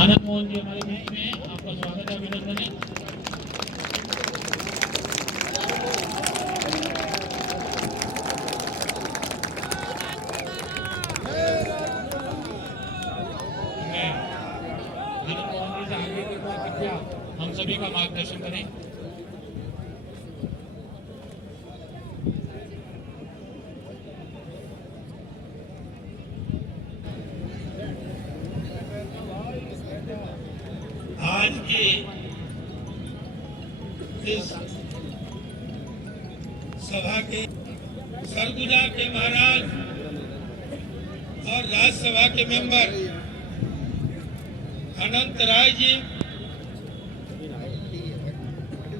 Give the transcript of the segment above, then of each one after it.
आनंद मोहन जी हमारे बीच में, आपका स्वागत है, अभिनंदन है। आनंद मोहन जी से आगे की कृपया हम सभी का मार्गदर्शन करें। आज की इस सभा के सरगुजा के महाराज और राज्यसभा के मेंबर अनंत राय जी,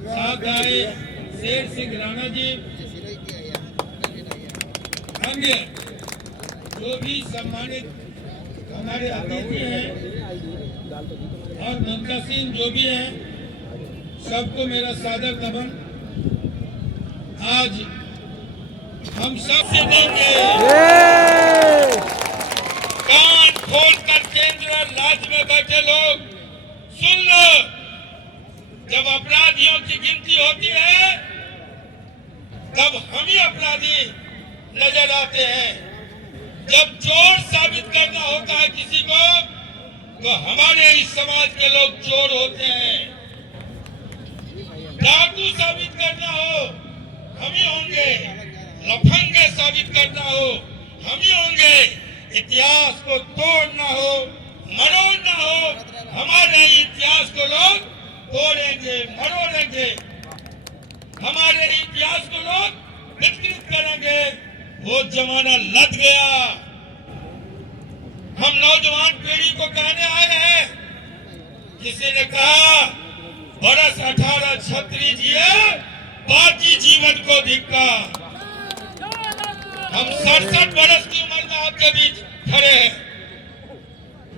साथ आए शेर सिंह राणा जी, अन्य जो भी सम्मानित हमारे अतिथि हैं और ममता सिंह जो भी हैं, सबको मेरा सादर नमन। आज हम सब से देंगे कान खोलकर केंद्र और राज्य में बैठे लोग सुन लो। जब अपराधियों की गिनती होती है तब हम ही अपराधी नजर आते हैं। जब चोर साबित करना होता है किसी को तो हमारे इस समाज के लोग चोर होते हैं। डाकू साबित करना हो हम ही होंगे, लफंगे साबित करना हो हम ही होंगे, इतिहास को तोड़ना हो मरोड़ना हो हमारे इतिहास को लोग तोड़ेंगे मरोड़ेंगे, हमारे इतिहास को लोग विकृत करेंगे। वो जमाना लद गया। हम नौजवान पीढ़ी को कहने आए हैं, किसी ने कहा बरस 18 छत्री जिए बाकी जीवन को धिक्कार। हम 67 बरस की उम्र में आपके बीच खड़े हैं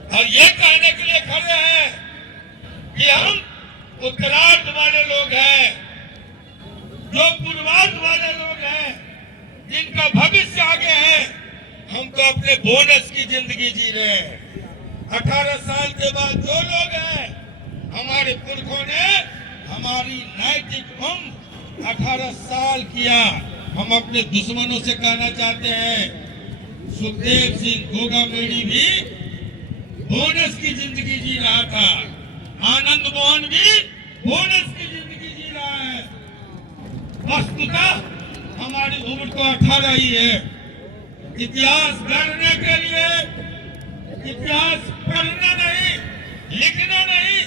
और ये कहने के लिए खड़े हैं कि हम उत्तरार्ध वाले लोग हैं, जो पूर्वार्ध वाले लोग हैं, जिनका भविष्य आगे है। हम तो अपने बोनस की जिंदगी जी रहे हैं। 18 साल के बाद जो लोग हैं, हमारे पुरखों ने हमारी नैतिक उम्र 18 साल किया। हम अपने दुश्मनों से कहना चाहते हैं, सुखदेव सिंह गोगामेड़ी भी बोनस की जिंदगी जी रहा था, आनंद मोहन भी बोनस की जिंदगी जी रहा है। वस्तुतः हमारी उम्र तो 18 ही है। इतिहास गढ़ने के लिए इतिहास पढ़ना नहीं, लिखना नहीं।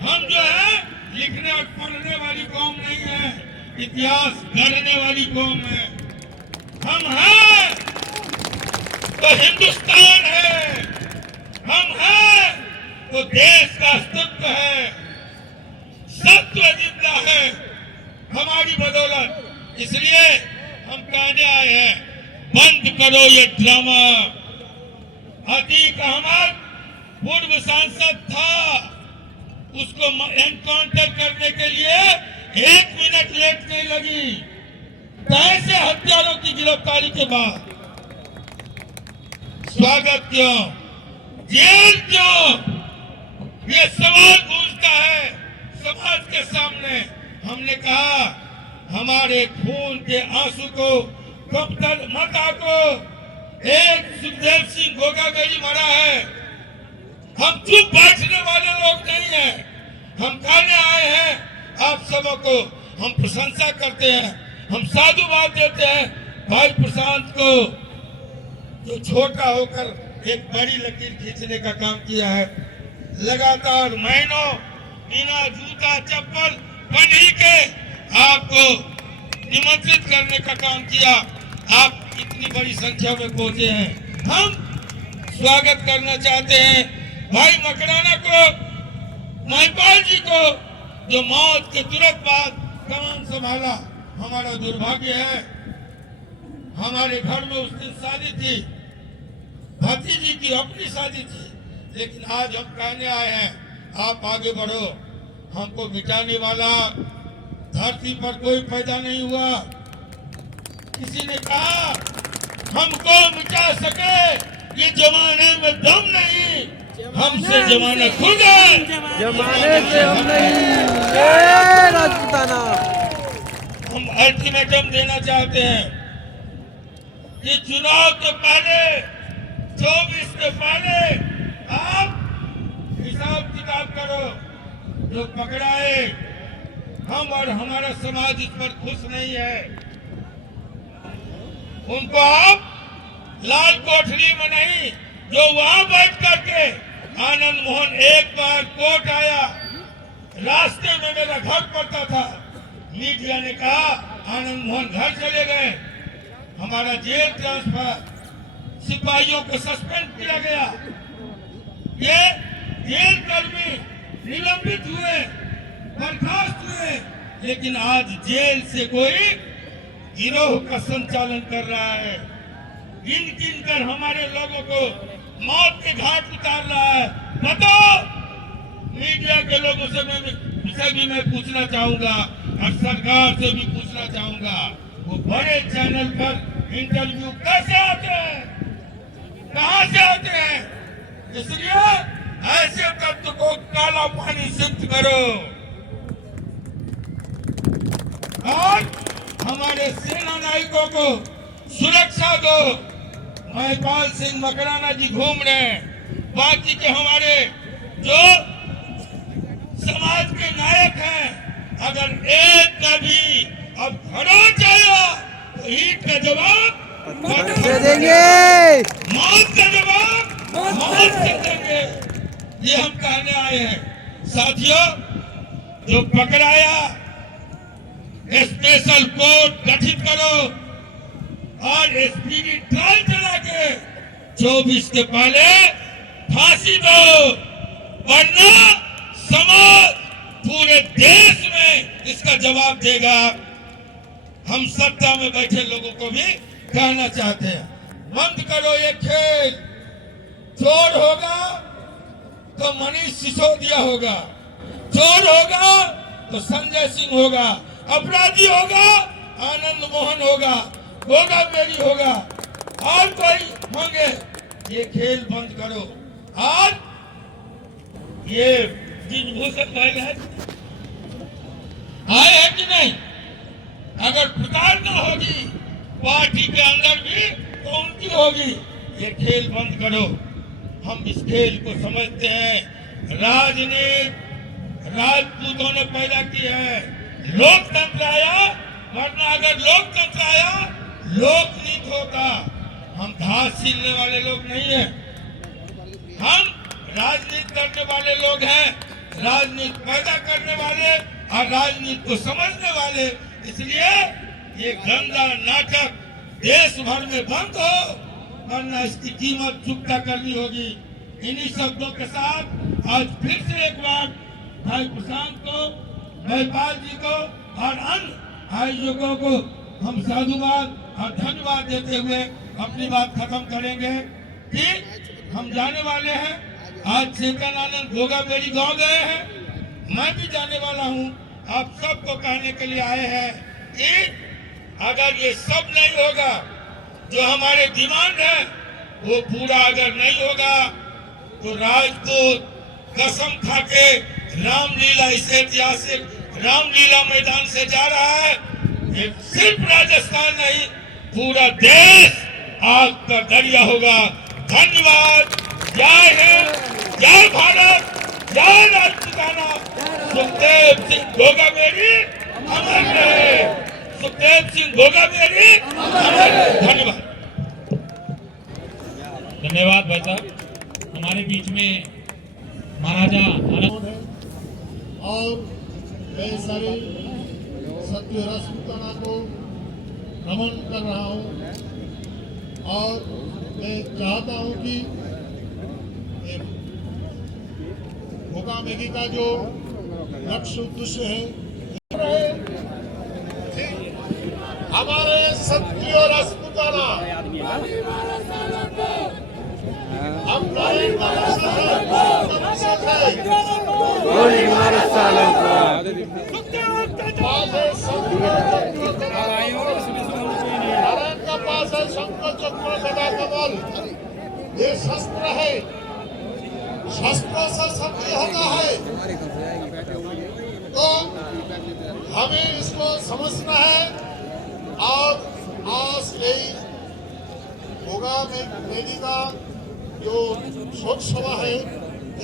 हम जो है लिखने और पढ़ने वाली कौम नहीं है, इतिहास गढ़ने वाली कौम है। हम हैं तो हिंदुस्तान है, हम हैं तो देश का अस्तित्व है, सत्व जिंदा है हमारी बदौलत। इसलिए हम कहने आए हैं, बंद करो ये ड्रामा। अतीक अहमद पूर्व सांसद था, उसको एनकाउंटर करने के लिए 1 मिनट लेट नहीं लगी। कैसे हत्यारों की गिरफ्तारी के बाद स्वागत क्यों, जेल क्यों, ये सवाल पूछता है समाज के सामने। हमने कहा हमारे खून के आंसू को कब तक मत आको। एक सुखदेव सिंह गोगामेड़ी मरा है, हम चुप बैठने वाले लोग नहीं हैं। हम कहने आए हैं आप सबको, हम प्रशंसा करते हैं, हम साधुवाद देते हैं भाई प्रशांत को, जो छोटा होकर एक बड़ी लकीर खींचने का काम किया है। लगातार महीनों बिना जूता चप्पल पहन के आपको निमंत्रित करने का काम किया। आप इतनी बड़ी संख्या में पहुंचे हैं, हम स्वागत करना चाहते हैं भाई मकराना को, महिपाल जी को, जो मौत के तुरंत बाद कमान संभाला। हमारा दुर्भाग्य है, हमारे घर में उस दिन शादी थी, भतीजी की अपनी शादी थी, लेकिन आज हम कहने आए हैं आप आगे बढ़ो। हमको मिटाने वाला धरती पर कोई पैदा नहीं हुआ। किसी ने कहा हमको मिटा सके ये जमाने में दम नहीं, हमसे जमानत खुद है, जमाने से हम नहीं। ये राजपूताना हम अल्टीमेटम देना चाहते हैं कि चुनाव के पहले 24 के पहले आप हिसाब किताब करो। जो पकड़ाए, हम और हमारा समाज इस पर खुश नहीं है। उनको आप लाल कोठरी में नहीं, जो वहां बैठ करके आनंद मोहन एक बार कोर्ट आया, रास्ते में मेरा घर पड़ता था, मीडिया ने कहा आनंद मोहन घर चले गए, हमारा जेल ट्रांसफर, सिपाहियों को सस्पेंड किया गया, ये जेल कर्मी निलंबित हुए, बर्खास्त हुए, लेकिन आज जेल से कोई गिरोह का संचालन कर रहा है, गिन गिन कर हमारे लोगों को मौत के घाट उतार रहा है। बताओ, मीडिया के लोगों से भी मैं पूछना चाहूंगा और सरकार से भी पूछना चाहूंगा, वो बड़े चैनल पर इंटरव्यू कैसे आते हैं, कहां से आते हैं? इसलिए ऐसे तत्व को काला पानी सिद्ध करो और हमारे सेना नायकों को सुरक्षा दो। महिपाल सिंह मकराना जी घूम रहे हैं, बाकी के हमारे जो समाज के नायक हैं, अगर एक का भी अब खरोच आया तो ईट का जवाब दे देंगे, मौत का जवाब मौत से देंगे। ये हम कहने आए हैं। साथियों, जो पकड़ाया, स्पेशल कोर्ट गठित करो और स्पीडी ट्रायल चला के 24 के पहले फांसी दो, वरना समाज पूरे देश में इसका जवाब देगा। हम सत्ता में बैठे लोगों को भी कहना चाहते हैं, बंद करो ये खेल। चोर होगा तो मनीष सिसोदिया होगा, चोर होगा तो संजय सिंह होगा, अपराधी होगा आनंद मोहन होगा, गोगा बेरी होगा और कोई होंगे। ये खेल बंद करो। आज ये ब्रिजभूषण भाई है, आए हैं कि नहीं? अगर प्रताड़ना होगी पार्टी के अंदर भी तो उनकी होगी। ये खेल बंद करो। हम इस खेल को समझते हैं, राजनीति राजपूतों ने पैदा की है, लोकतंत्र आया, वरना अगर लोकतंत्र आया लोकनीति होता। हम घास छीलने वाले लोग नहीं हैं, हम राजनीति करने वाले लोग हैं, राजनीति पैदा करने वाले और राजनीति को समझने वाले। इसलिए ये गंदा नाटक देश भर में बंद हो, वरना इसकी कीमत चुकता करनी होगी। इन्हीं शब्दों के साथ आज फिर से एक बार भाई प्रशांत को, महिपाल जी को और अन्य आयोजकों को हम साधुवाद और धन्यवाद देते हुए अपनी बात खत्म करेंगे कि हम जाने वाले हैं। आज चेतन आनंद गोगा बेरी गांव गए हैं, मैं भी जाने वाला हूं। आप सबको कहने के लिए आए हैं कि अगर ये सब नहीं होगा, जो हमारे डिमांड है वो पूरा अगर नहीं होगा, तो राजपूत कसम खा के रामलीला, इस ऐतिहासिक रामलीला मैदान से जा रहा है। ये सिर्फ राजस्थान नहीं, पूरा देश आग का दरिया होगा। धन्यवाद। जय हिंद, जय भारत, जय राजपूताना। सुखदेव सिंह गोगा बेरी अमर रहे, सुखदेव सिंह गोगा बेरी अमर रहे। धन्यवाद। धन्यवाद भाई साहब। हमारे बीच में महाराजा आनंद और मैं सारे सत्य राजपूताना को नमन कर रहा हूँ और मैं चाहता हूँ कि गोगा मेघी का जो लक्ष्य उद्देश्य है, हमारे सत्य राजपूताना हम का पास है शंकर चक्र गदा कमल, ये शस्त्र है। शस्त्रों से संधि होता है तो हमें इसको समझना है और आज यही होगा मेरी का जो शोक सभा है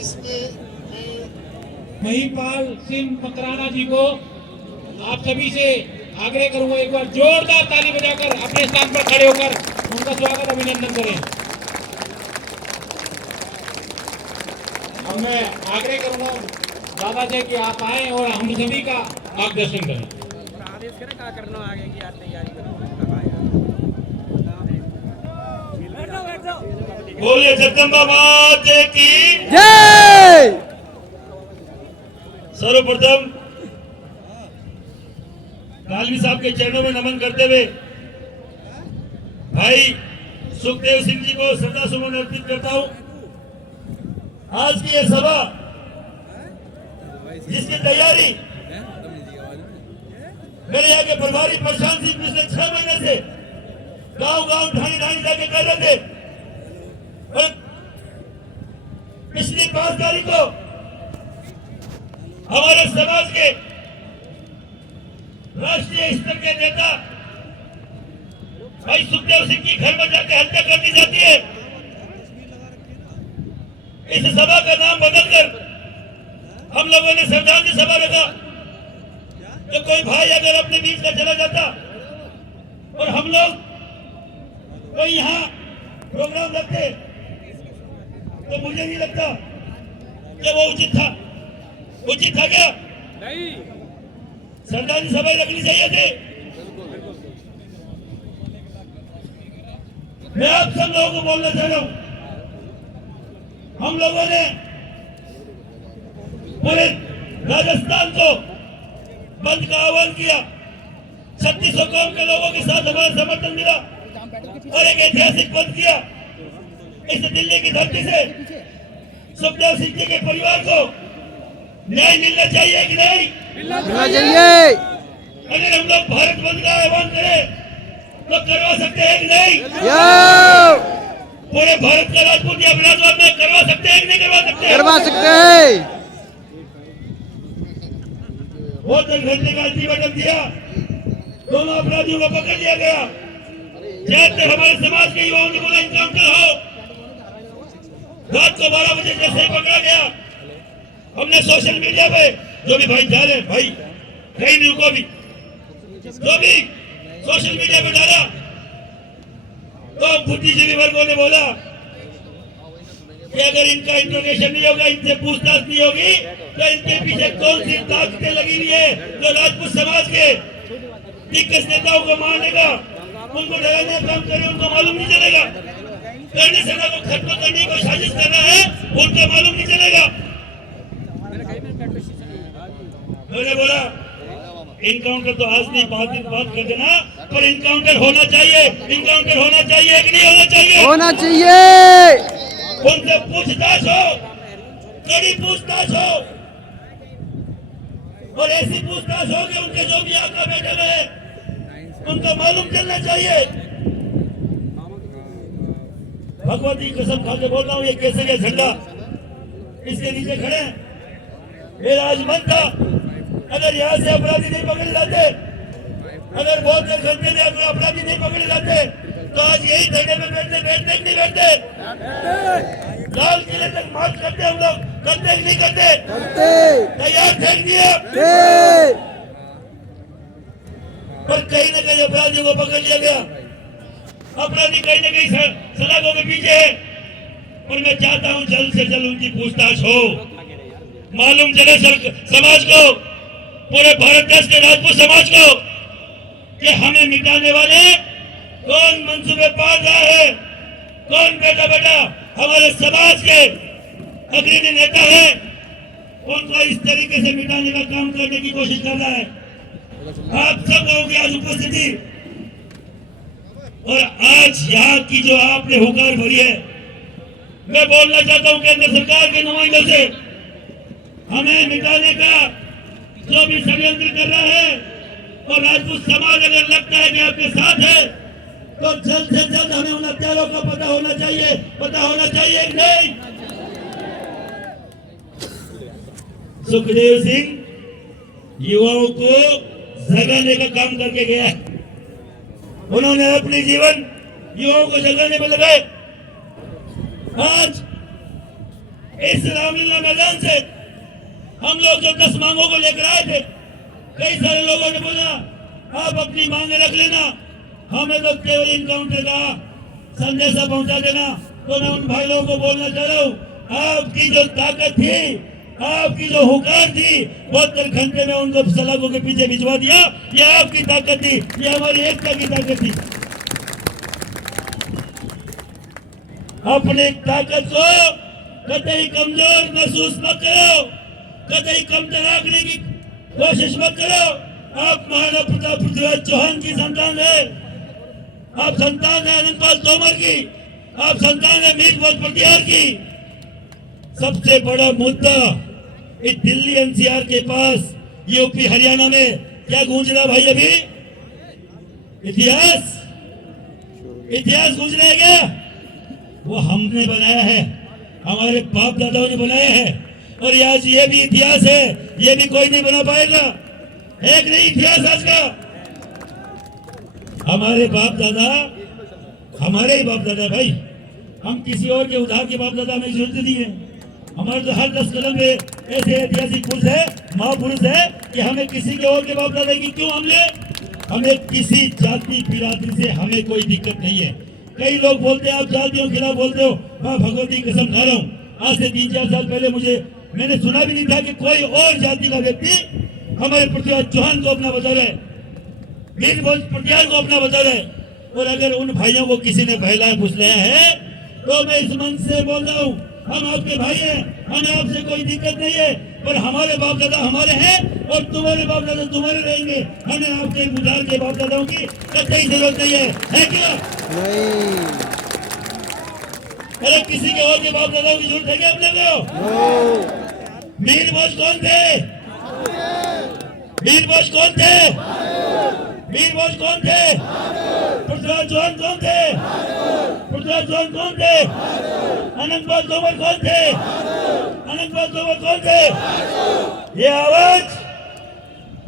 इसमें मैं महिपाल सिंह मकराना जी को आप सभी से आग्रह करूंगा एक बार जोरदार ताली बजाकर अपने स्थान पर खड़े होकर उनका स्वागत अभिनंदन करें। अब मैं आग्रह करूंगा दादा जी कि आप आए और हम सभी का मार्गदर्शन करें। आदेश करें क्या करना आगे की यार तैयारी करो। बोले जगदम्बा मात की जय। सर्वप्रथम गालवी साहब के चरणों में नमन करते हुए भाई सुखदेव सिंह जी को श्रद्धा सुमन अर्पित करता हूं। आज की यह सभा जिसकी तैयारी मेरे यहाँ के प्रभारी प्रशांत सिंह पिछले 6 महीने से गांव-गांव ढाणी जाके कर रहे थे और पिछली 5 तारीख को हमारे समाज के राष्ट्रीय स्तर के नेता भाई सुखदेव सिंह की घर में जाकर हत्या कर दी जाती है। इस सभा का नाम बदलकर हम लोगों ने श्रद्धांजलि सभा रखा। तो कोई भाई अगर अपने बीच का चला जाता और हम लोग कोई यहाँ प्रोग्राम रखते तो मुझे नहीं लगता कि वो उचित था। उचित था क्या? नहीं। श्रद्धांजलि सभा रखनी चाहिए थी। मैं आप सब लोगों को बोलना चाह रहा हूं, हम लोगों ने पूरे राजस्थान को बंद का आह्वान किया। 3600 कौम के लोगों के साथ हमारा समर्थन मिला और एक ऐतिहासिक बंद किया। इस दिल्ली की धरती से सुखदेव सिंह जी के परिवार को न्याय मिलना चाहिए कि नहीं? मिलना चाहिए। अगर हम लोग भारत बंद का आह्वान करें तो करवा सकते हैं कि नहीं? पूरे भारत का राजपूत या विरासत में करवा सकते हैं कि नहीं करवा सकते? करवा सकते हैं। बहुत घंटे का अल्टीमेटम दिया, दोनों अपराधियों को पकड़ लिया गया। जैसे हमारे समाज के युवाओं ने बोला इनकाउंटर हो, रात को 12 बजे जैसे ही पकड़ा गया, हमने सोशल मीडिया पे जो भी भाई जा रहे हैं, भाई कहीं नहीं रुको भी, जो भी सोशल मीडिया पे डाला तो बुद्धिजीवी वर्गों ने बोला कि अगर इनका इंट्रोगेशन नहीं होगा, इनसे पूछताछ नहीं होगी तो इनके पीछे कौन सी ताकतें लगी हुई है जो राजपूत समाज के दिग्गज नेताओं को मारने का, उनको डराने का काम करे, उनको मालूम नहीं चलेगा। करने सेना को खत्म करने की साजिश करना है, उनको मालूम नहीं चलेगा। मैंने बोला इनकाउंटर तो आज नहीं 5 दिन बाद कर देना, पर इनकाउंटर होना चाहिए। इनकाउंटर होना चाहिए कि नहीं होना चाहिए? होना चाहिए। उनसे पूछताछ हो, कड़ी पूछताछ हो और ऐसी पूछताछ हो कि उनके जो भी आका बैठे हुए उनको मालूम चलना चाहिए। भगवती कसम खा के बोल रहा हूँ, ये केसरिया झंडा इसके नीचे खड़े हैं। मेरा आज मन था अगर यहाँ से अपराधी नहीं पकड़े जाते, अगर बहुत से घंटे में अगर अपराधी नहीं पकड़े जाते तो आज यही धरने में बैठते कि नहीं बैठते? लाल किले तक मार्च करते हम लोग, करते कि नहीं करते? तैयार थे कि नहीं? पर कहीं न कहीं अपराधियों को पकड़ लिया गया। अपराधी कहीं न कहीं सलाखों के पीछे है, और मैं चाहता हूं जल्द से जल्द उनकी पूछताछ हो, मालूम चले समाज को, पूरे भारत देश के राजपूत समाज को कि हमें मिटाने वाले कौन मंसूबे पार रहा है, कौन बेटा बेटा हमारे समाज के अग्रणी नेता है, उनको इस तरीके से मिटाने का काम करने की कोशिश कर रहा है। आप सब लोगों की आज उपस्थिति और आज यहाँ की जो आपने हुकार भरी है, मैं बोलना चाहता हूँ केंद्र सरकार के नुमाइंदों से, हमें मिटाने का जो भी षड्यंत्र कर रहा है और राजपूत समाज अगर लगता है कि आपके साथ है तो जल्द से जल्द हमें उन हत्यारों का पता होना चाहिए कि नहीं? सुखदेव सिंह युवाओं को जगाने का काम करके गया है। उन्होंने अपने जीवन युवाओं को जगाने में लगाए। आज इस रामलीला मैदान से हम लोग जो 10 मांगों को लेकर आए थे, कई सारे लोगों ने बोला आप अपनी मांगे रख लेना, हमें तो केवल इनकाउंटर का संदेशा पहुंचा देना। तो मैं उन भाई लोगों को बोलना चाह रहा हूँ, आपकी जो ताकत थी, आपकी जो हुकार थी, 72 घंटे में उनको सलाखों के पीछे भिजवा दिया। ये आपकी ताकत थी, ये हमारी एकता की ताकत थी। अपनी ताकत को कतई कमजोर महसूस मत करो, कतई कमतर आंकने की कोशिश मत करो। आप महाराणा प्रताप पृथ्वीराज चौहान की संतान है, आप संतान है आनंदपाल तोमर की, आप संतान है मीर भोज प्रतिहार की। सबसे बड़ा मुद्दा इस दिल्ली एनसीआर के पास यूपी हरियाणा में क्या गूंज रहा भाई? अभी इतिहास गूंज रहा है क्या? वो हमने बनाया है, हमारे बाप दादाओं ने बनाया है। और आज ये भी इतिहास है, ये भी कोई नहीं बना पाएगा। एक नहीं इतिहास आज का। हमारे बाप दादा हमारे ही बाप दादा भाई, हम किसी और के उधार के बाप दादा हमें जरूरत नहीं है। हमारे तो हर 10 कदम में ऐसे ऐतिहासिक पुरुष है, महापुरुष है कि हमें किसी के और के बाप दादा की क्यों हमले। हमें किसी जाति बिरादरी से हमें कोई दिक्कत नहीं है। कई लोग बोलते हैं आप जातियों के खिलाफ बोलते हो, मैं भगवती की कसम खा रहा हूँ, आज से 3-4 साल पहले मैंने सुना भी नहीं था कि कोई और जाति का व्यक्ति हमारे पृथ्वीराज चौहान को अपना बता रहा है, वीर भोज प्रतिहार को अपना बता रहा है। और अगर उन भाइयों को किसी ने बहलाया फुसलाया है तो मैं इस मंच से बोल रहा हूँ, हम आपके भाई हैं, हमें आपसे कोई दिक्कत नहीं है, पर हमारे बाप दादा हमारे हैं और तुम्हारे बाप दादा तुम्हारे रहेंगे। हमें आपके उधार के बाप दादाओं की कतई जरूरत नहीं है क्या? अरे किसी के और के बाप दादाओं की जरूरत है क्या अपने को? मीर भोज कौन थे? वीर भोज कौन थे? वीर भोज कौन थे? पृथ्वीराज चौहान कौन थे? पृथ्वीराज चौहान कौन थे? आनंदपाल तोमर कौन थे? आनंदपाल तोमर कौन थे? ये आवाज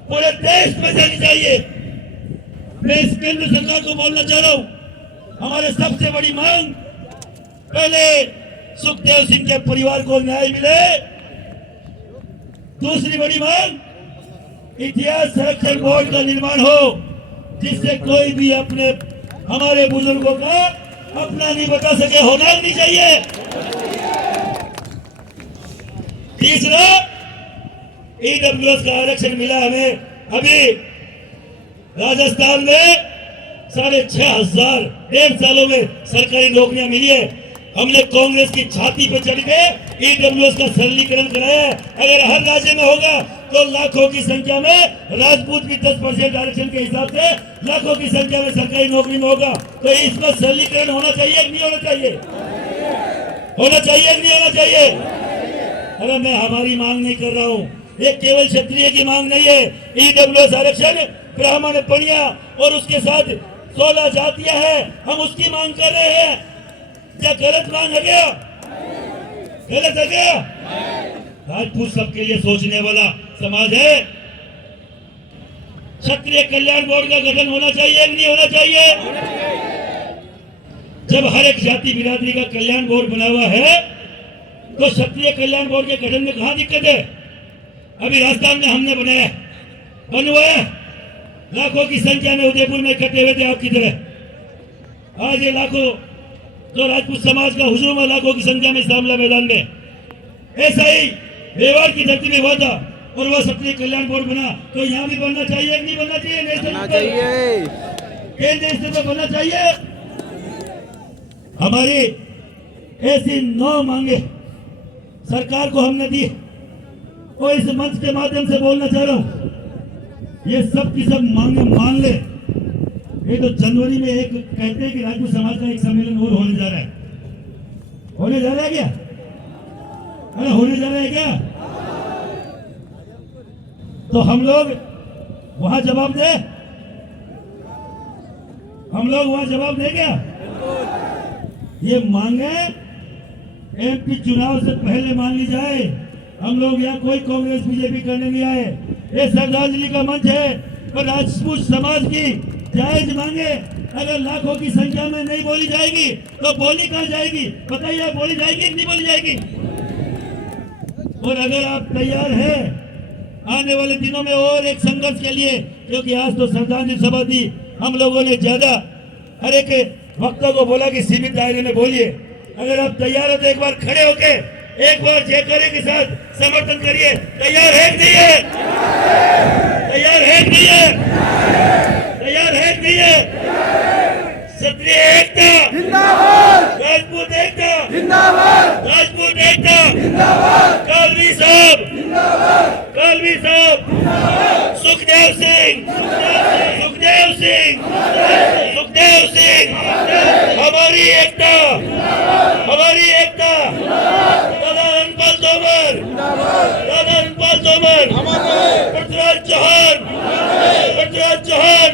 पूरे देश में जानी चाहिए। मैं इस केंद्र सरकार को बोलना चाह रहा हूँ, हमारे सबसे बड़ी मांग, पहले सुखदेव सिंह के परिवार को न्याय मिले। दूसरी बड़ी मांग, इतिहास संरक्षण बोर्ड का निर्माण हो, जिससे कोई भी अपने हमारे बुजुर्गों का अपना नहीं बता सके, होना नहीं चाहिए। तीसरा, ईडब्ल्यूएस का आरक्षण मिला हमें। अभी राजस्थान में 6,500 1.5 सालों में सरकारी नौकरियां मिली है। हमने कांग्रेस की छाती पे चढ़ के ईडब्ल्यूएस का सरलीकरण कराया है। अगर हर राज्य में होगा तो लाखों की संख्या में, राजपूत भी 10% आरक्षण के हिसाब से लाखों की संख्या में सरकारी नौकरी में होगा। तो इसमें सरलीकरण होना चाहिए कि नहीं होना चाहिए? होना चाहिए कि नहीं होना चाहिए? अरे मैं हमारी मांग नहीं कर रहा हूँ, ये केवल क्षत्रिय की मांग नहीं है। ईडब्ल्यूएस आरक्षण ब्राह्मण, पणिया और उसके साथ 16 जातियां हैं, हम उसकी मांग कर रहे हैं। क्या गलत मांग है क्या? गलत है क्या? राजपूत सबके लिए सोचने वाला समाज है। क्षत्रिय कल्याण बोर्ड का गठन होना चाहिए कि नहीं होना चाहिए? जब हर एक जाति बिरादरी का कल्याण बोर्ड बना हुआ है तो क्षत्रिय कल्याण बोर्ड के गठन में कहां दिक्कत है? अभी राजस्थान में हमने बनाया, बनवाया, लाखों की संख्या में उदयपुर में इकट्ठे हुए थे आपकी तरह। आज ये लाखों जो राजपूत समाज का हुजूम है, लाखों की संख्या में शामला मैदान में, ऐसा ही रेवाड़ की धरती में हुआ था और वह क्षत्रिय कल्याण बोर्ड बना। तो यहाँ भी बनना चाहिए कि नहीं बनना चाहिए? नेशनल केंद्र स्तर पर बनना चाहिए। हमारी ऐसी 9 मांगे सरकार को हमने दी और इस मंच के माध्यम से बोलना चाह रहा हूँ, ये सब की सब मांगे मान ले। ये तो जनवरी में एक कहते हैं कि राजपूत समाज का एक सम्मेलन और होने जा रहा है। होने जा रहा है क्या? अरे होने जा रहा है क्या? तो हम लोग वहां जवाब दे, हम लोग वहां जवाब दे क्या? ये मांगे एमपी चुनाव से पहले मान ली जाए, हम लोग यहाँ कोई कांग्रेस बीजेपी करने नहीं आए। ये श्रद्धांजलि का मंच है, पर राजपूत समाज की जायज मांगे अगर लाखों की संख्या में नहीं बोली जाएगी तो बोली कहाँ जाएगी? बताइए, बोली जाएगी कि नहीं बोली जाएगी? और अगर आप तैयार हैं आने वाले दिनों में और एक संघर्ष के लिए, क्योंकि आज तो श्रद्धांजलि सभा थी, हम लोगों ने ज्यादा हर एक वक्ता को बोला कि सीमित दायरे में बोलिए। अगर आप तैयार हो तो एक बार खड़े होके एक बार जयकारे के साथ समर्थन करिए। तैयार है कि नहीं है? तैयार है कि नहीं है? तैयार है कि नहीं है? क्षत्रिय एकता जिंदाबाद, राजपूत एकता जिंदाबाद, राजपूत एकता जिंदाबाद, कालवी साहब जिंदाबाद, कालवी साहब जिंदाबाद, सुखदेव सिंह, सुखदेव सिंह, सुखदेव सिंह, हमारी एकता, हमारी एकता। दादा अनपल तोमर, दादा अनपल तोमर, पृथ्वीराज चौहान, पृथ्वीराज चौहान,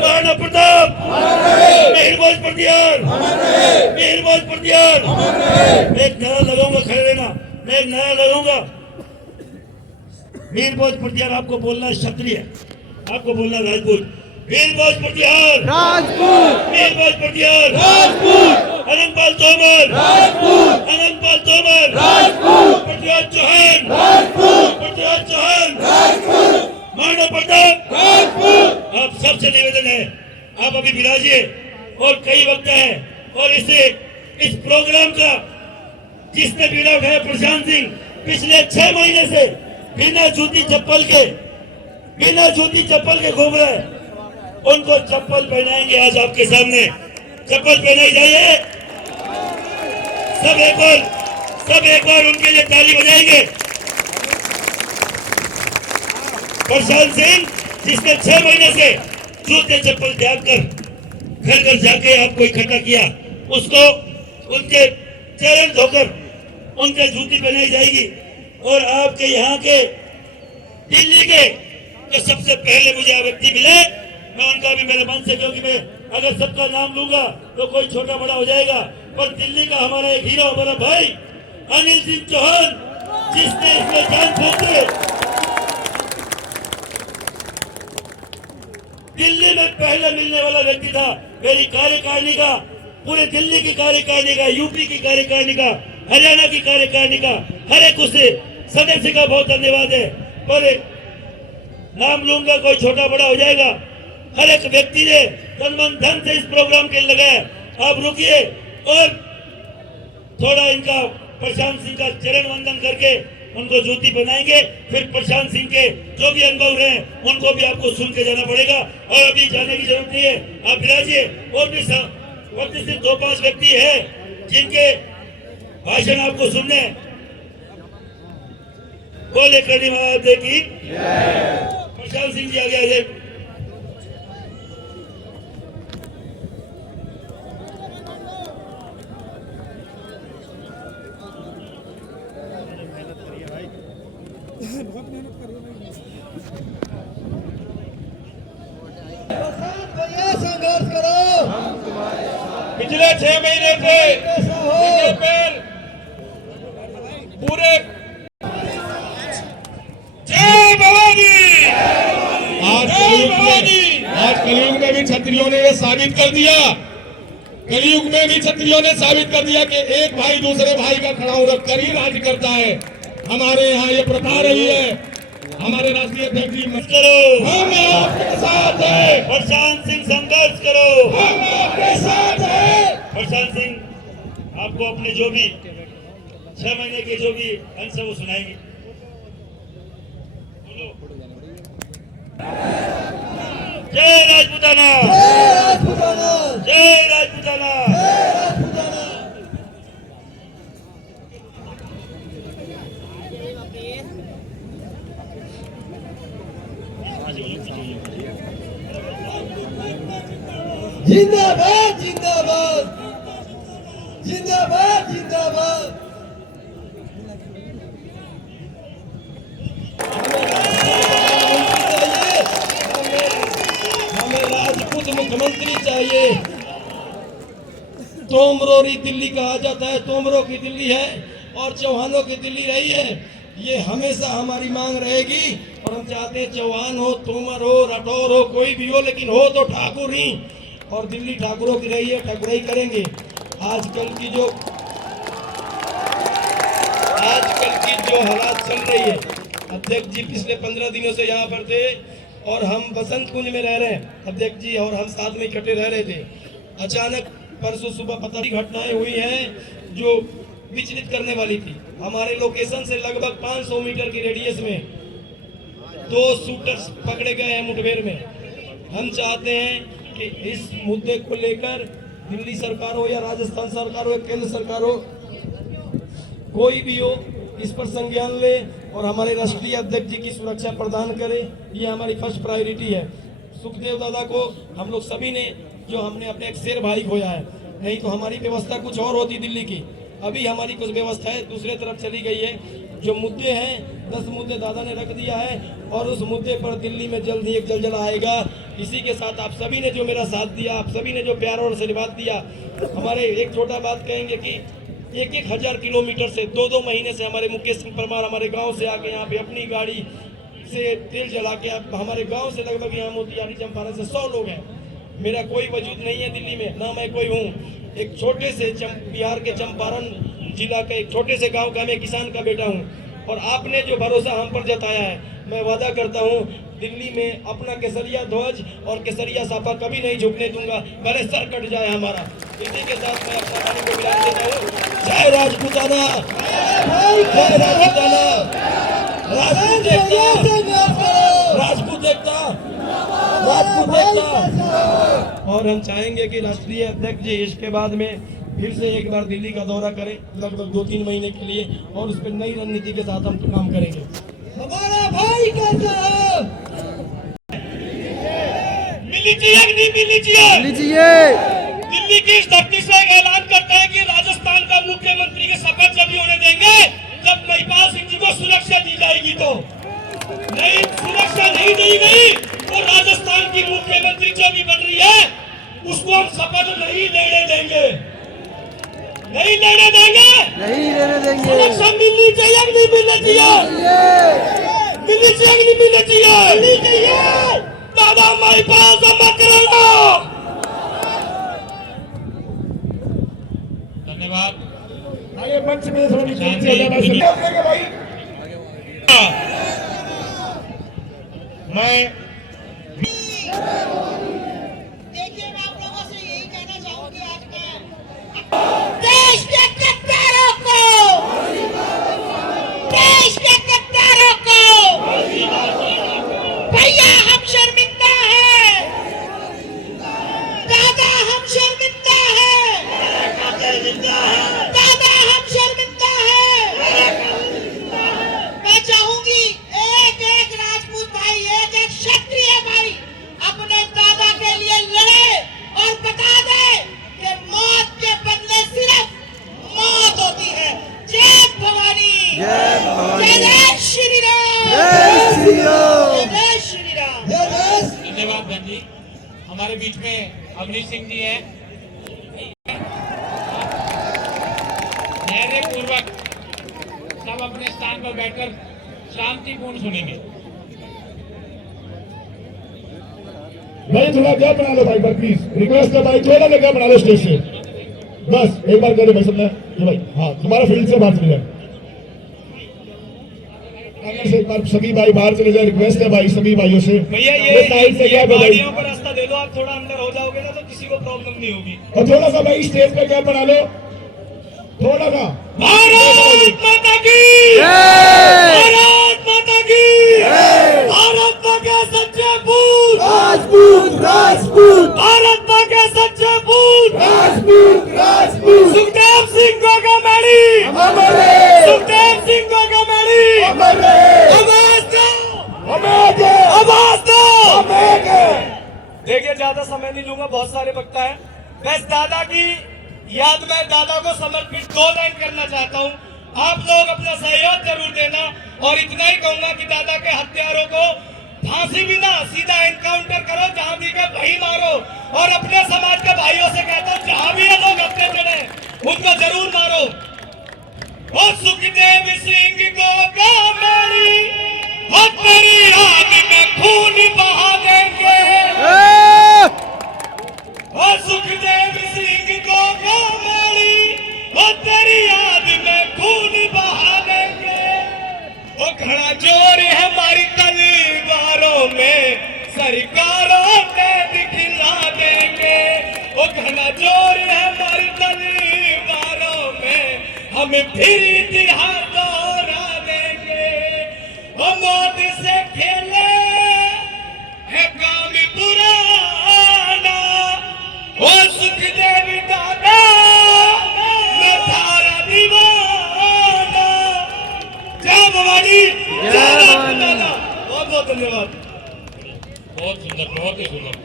महाराणा प्रताप, मेहरबाज प्रतिहार, मेहरबाज प्रतिहार। एक नारा लगाऊंगा, खड़े रहना, मैं एक नारा लगाऊंगा। वीरभोज प्रतिहार आपको बोलना क्षत्रिय, आपको बोलना राजपूत। वीरभोज प्रतिहार राजपूत, वीरभोज प्रतिहार राजपूत, अनंतपाल तोमर राजपूत, अनंतपाल तोमर राजपूत, पृथ्वीराज चौहान राजपूत, पृथ्वीराज चौहान राजपूत, महाराणा प्रताप राजपूत। आप सबसे निवेदन है, आप अभी विराजिए और कई वक्त है। और इस प्रोग्राम का जिसने बीड़ा उठाया प्रशांत सिंह, पिछले 6 महीने से बिना जूती चप्पल के घूम रहे हैं। उनको चप्पल पहनाएंगे आज आपके सामने, चप्पल पहनाई जाइए। सब एक बार उनके लिए ताली बजाएंगे। प्रशांत सिंह जिसने 6 महीने से जूते चप्पल त्याग कर घर घर जाके आपको इकट्ठा किया, उसको उनके चरण धोकर उनके जूती पहनाई जाएगी। और आपके यहाँ के दिल्ली के जो सबसे पहले मुझे व्यक्ति मिले, मैं उनका भी मेरे मन से, क्योंकि मैं अगर सबका नाम लूंगा तो कोई छोटा बड़ा हो जाएगा, पर दिल्ली का हमारा एक हीरो, हमारा भाई अनिल सिंह चौहान, जिसने इसमें जान फूंक दी। दिल्ली में पहले मिलने वाला व्यक्ति था, मेरी कार्यकारिणी का, पूरे दिल्ली की कार्यकारिणी का, यूपी की कार्यकारिणी का, हरियाणा की कार्यकारिणी का, हर एक उसे सदस्य का बहुत धन्यवाद है। पर नाम लूंगा कोई छोटा बड़ा हो जाएगा। हर एक व्यक्ति ने तन मन धन से इस प्रोग्राम के लिए लगाया। आप रुकिए और थोड़ा इनका प्रशांत सिंह का चरण वंदन करके उनको जूती बनाएंगे। फिर प्रशांत सिंह के जो भी अनुभव रहे उनको भी आपको सुन के जाना पड़ेगा, और अभी जाने की जरूरत नहीं है, आप विराजिए। और भी 2-5 व्यक्ति है जिनके भाषण आपको सुनने। बोले करनी महाराज की प्रशांत सिंह जी आगे आ जाए। संघर्ष करो, पिछले 6 महीने से पूरे जय भवानी, आज कलयुग में भी क्षत्रियों ने ये साबित कर दिया, कलयुग में भी क्षत्रियों ने साबित कर दिया कि एक भाई दूसरे भाई का खड़ा होकर कर ही राज करता है। हमारे यहाँ ये प्रथा रही है। हमारे राष्ट्रीय अध्यक्ष जी मत करो, हम आपके साथ हैं। प्रशांत सिंह संघर्ष करो, हम आपके साथ हैं। प्रशांत सिंह आपको अपने जो भी 6 महीने के जो भी अंश है वो सुनाएंगे। जय राजपूताना, जय राजपूताना। जिंदाबाद जिंदाबाद जिंदाबाद जिंदाबाद। हमें राजपूत मुख्यमंत्री चाहिए। तोमरोरी दिल्ली कहा जाता है, तोमरों की दिल्ली है और चौहानों की दिल्ली रही है। ये हमेशा हमारी मांग रहेगी। और हम चाहते हैं चौहान हो, तोमर हो, राठौर हो, कोई भी हो, लेकिन हो तो ठाकुर ही। और दिल्ली ठाकुरों की रही है, ठाकुराई करेंगे। आजकल की जो हालात चल रही है, अध्यक्ष जी पिछले 15 दिनों से यहाँ पर थे और हम बसंत कुंज में रह रहे हैं, अध्यक्ष जी और हम साथ में इकट्ठे रह रहे थे। अचानक परसों सुबह पता नहीं घटनाएं हुई हैं जो विचलित करने वाली थी। हमारे लोकेशन से लगभग 500 मीटर की रेडियस में 2 शूटर्स पकड़े गए हैं मुठभेड़ में। हम चाहते हैं कि इस मुद्दे को लेकर दिल्ली सरकार हो या राजस्थान सरकार हो या केंद्र सरकार हो, कोई भी हो, इस पर संज्ञान ले और हमारे राष्ट्रीय अध्यक्ष जी की सुरक्षा प्रदान करे। ये हमारी फर्स्ट प्रायोरिटी है। सुखदेव दादा को हम लोग सभी ने, जो हमने अपने एक शेर भाई खोया है, नहीं तो हमारी व्यवस्था कुछ और होती दिल्ली की। अभी हमारी कुछ व्यवस्था है दूसरे तरफ चली गई है। जो मुद्दे हैं 10 मुद्दे दादा ने रख दिया है और उस मुद्दे पर दिल्ली में जल्द ही एक जलजला आएगा। इसी के साथ आप सभी ने जो मेरा साथ दिया, आप सभी ने जो प्यार और आशीर्वाद दिया, हमारे एक छोटा बात कहेंगे कि 1,000 किलोमीटर से 2-2 महीने से हमारे मुकेश सिंह परमार हमारे गांव से आके यहाँ पे अपनी गाड़ी से तेल जला के हमारे गांव से लगभग यहाँ मोतिहारी चंपारण से 100 लोग हैं। मेरा कोई वजूद नहीं है दिल्ली में, ना मैं कोई हूँ। एक छोटे से बिहार के चंपारण जिला के एक छोटे से गांव का मैं किसान का बेटा हूं। और आपने जो भरोसा हम पर जताया है, मैं वादा करता हूं दिल्ली में अपना केसरिया ध्वज और केसरिया साफा कभी नहीं झुकने दूंगा, भले सर कट जाए हमारा। इसी के साथ मैं अपना वाणी को विराम देता हूं। जय राजपूताना, जय राजपूताना, राजपूत एकता, राजपूत एकता, राजपूत एकता। और हम चाहेंगे कि राष्ट्रीय अध्यक्ष जी इसके बाद में फिर से एक बार दिल्ली का दौरा करें लगभग 2-3 महीने के लिए, और उस पर नई रणनीति के साथ हम काम करेंगे। हमारा भाई कैसा है? मिली चाहिए कि नहीं मिली चाहिए? लीजिए। दिल्ली की इस धरती से एक ऐलान करते हैं कि राजस्थान का मुख्यमंत्री के शपथ जब भी होने देंगे जब महिपाल सिंह जी को सुरक्षा दी जाएगी। तो नहीं, सुरक्षा नहीं दी गई तो राजस्थान की मुख्यमंत्री जो भी बन रही है उसको हम शपथ नहीं लेने देंगे, नहीं लेने देंगे, नहीं लेने देंगे। सुरक्षा मिलनी चाहिए कि नहीं मिलनी चाहिए? मिलनी चाहिए कि नहीं मिलनी चाहिए? मिलनी चाहिए। दादा महिपाल जमा कराना। धन्यवाद। आइए मंच में थोड़ी मैं देखिए, मैं आप लोगों से यही कहना चाहूंगी, आज मैं देश के गद्दारों को, देश के गद्दारों को, भैया हम शर्मिंदा हैं, दादा हम शर्मिंदा हैं, दादा हम शर्मिंदा हैं। मैं चाहूंगी एक एक राजपूत भाई, एक एक क्षत्रिय भाई अपने दादा के लिए लड़े और बता दे कि मौत के बदले सिर्फ मौत होती है। जय भवानी, जय भवानी। जय जय श्री राम, जय श्री राम। जय जय श्री राम। धन्यवाद बहन जी। हमारे बीच में अवनीश सिंह जी हैं, धैर्य पूर्वक सब अपने स्थान पर बैठकर शांतिपूर्ण सुनेंगे। भाई थोड़ा गैप बना लो भाई, प्लीज रिक्वेस्ट है भाई, थोड़ा गैप बना लो स्टेज से, बस एक बार करो भाई सबने। ये भाई हाँ, तुम्हारा फील्ड से बाहर चले जाए, अगर से एक बार सभी भाई बाहर चले जाए, रिक्वेस्ट है भाई सभी भाइयों से। भैया साइड से गैप है भाई, गाड़ियों पर रास्ता दे दो, आप थोड़ा अंदर हो जाओगे ना तो किसी को प्रॉब्लम नहीं होगी। और थोड़ा सा भाई स्टेज पे गैप बना लो, थोड़ा सा। भारत माता की जय। भारत माता की जय। भारत माँ के सच्चे पूत, राजपूत राजपूत भारत माँ के सच्चे पूत, राजपूत राजपूत सुखदेव सिंह गोगामेड़ी, अमर रहे, सुखदेव सिंह गोगामेड़ी, अमर रहे, आवाज दो, अमर है, आवाज दो। अमर है। देखिए, ज्यादा समय नहीं लूंगा, बहुत सारे वक्ता है। बस दादा की याद में दादा को समर्पित 2 लाइन करना चाहता हूँ। आप लोग अपना सहयोग जरूर देना और इतना ही कहूंगा कि दादा के हत्यारों को फांसी भी ना, सीधा एनकाउंटर करो, जहां दिखे वही मारो। और अपने समाज के भाइयों से कहता हूँ, जहां भी ये लोग हत्या चढ़े उनको जरूर मारो। और सुखदेव सिंह को मेरी और तेरी याद में खून बहा देंगे। और सुखदेव सिंह को मेरी और तेरी याद में खून बहा देंगे। वो घड़ा जोर है हमारी तलवारों में सरकारों ने दिखला देंगे। वो घड़ा जोर है हमारी तलवारों में हम फिर इतिहास दोहरा देंगे। वो मौत से खेले है काम पुराना। वो सुखदेव दादा मैं थारा दीवाना। जय भवानी जय दादा। बहुत बहुत धन्यवाद। बहुत सुंदर, बहुत ही सुंदर।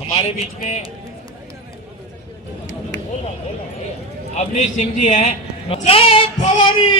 हमारे बीच में अवनीश सिंह जी हैं। जय भवानी।